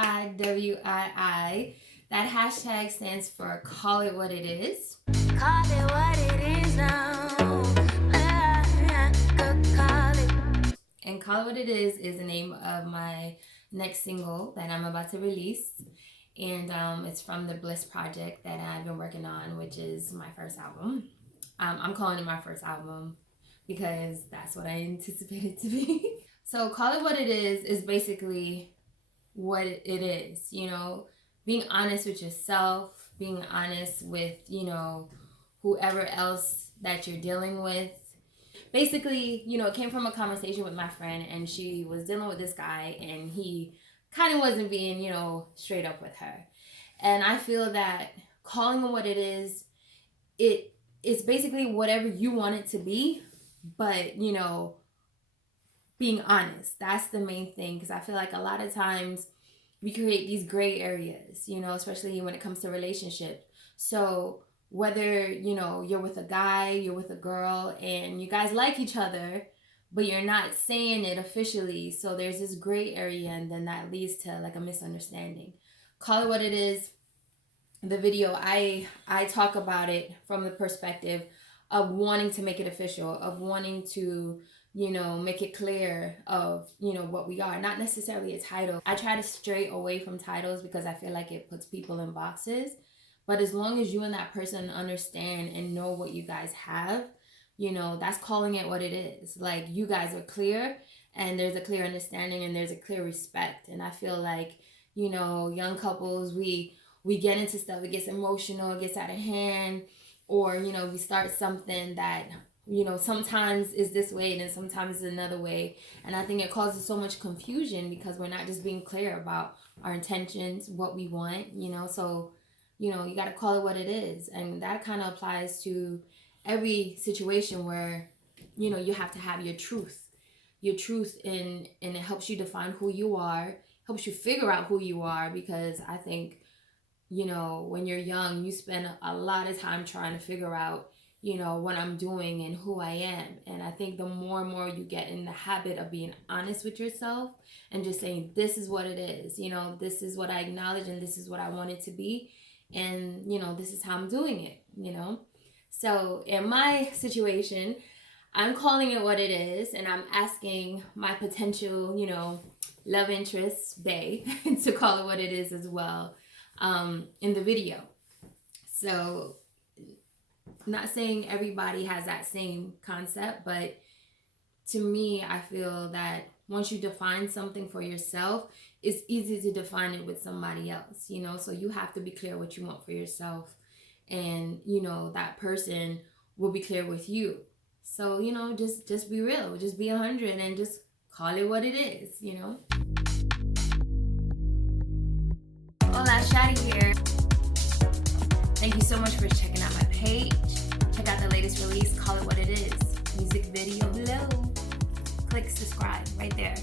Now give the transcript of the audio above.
SHARI. That hashtag stands for Call It What It Is. Call it what it is now. Call it. And Call It What It Is the name of my next single that I'm about to release. And it's from the Bliss project that I've been working on, which is my first album. I'm calling it my first album because that's what I anticipate it to be. So Call It What It is basically what it is, you know, being honest with yourself, being honest with, you know, whoever else that you're dealing with. Basically, you know, it came from a conversation with my friend, and she was dealing with this guy, and he kind of wasn't being, you know, straight up with her. And I feel that calling it what it is, it's basically whatever you want it to be, but, you know, being honest. That's the main thing, because I feel like a lot of times we create these gray areas, you know, especially when it comes to relationships. So whether, you know, you're with a guy, you're with a girl, and you guys like each other, but you're not saying it officially, so there's this gray area, and then that leads to like a misunderstanding. Call It What It Is. The video, I talk about it from the perspective of wanting to make it official, of wanting to, you know, make it clear of, you know, what we are, not necessarily a title. I try to stray away from titles because I feel like it puts people in boxes. But as long as you and that person understand and know what you guys have, you know, that's calling it what it is. Like, you guys are clear, and there's a clear understanding, and there's a clear respect. And I feel like, you know, young couples, we get into stuff, it gets emotional, it gets out of hand, or, you know, we start something that, you know, sometimes is this way and then sometimes is another way. And I think it causes so much confusion because we're not just being clear about our intentions, what we want, you know. So, you know, you got to call it what it is. And that kind of applies to every situation where, you know, you have to have your truth and it helps you define who you are, helps you figure out who you are, because I think, you know, when you're young, you spend a lot of time trying to figure out, you know, what I'm doing and who I am. And I think the more and more you get in the habit of being honest with yourself and just saying, this is what it is, you know, this is what I acknowledge and this is what I want it to be. And, you know, this is how I'm doing it, you know. So in my situation, I'm calling it what it is, and I'm asking my potential, you know, love interest, bae, to call it what it is as well. In the video. So I'm not saying everybody has that same concept, but to me, I feel that once you define something for yourself, it's easy to define it with somebody else, you know. So you have to be clear what you want for yourself, and, you know, that person will be clear with you. So, you know, just be real, just be 100 and just call it what it is, you know. Hola, Shadi here. Thank you so much for checking out my page. Check out the latest release, Call It What It Is. Music video below. Click subscribe right there.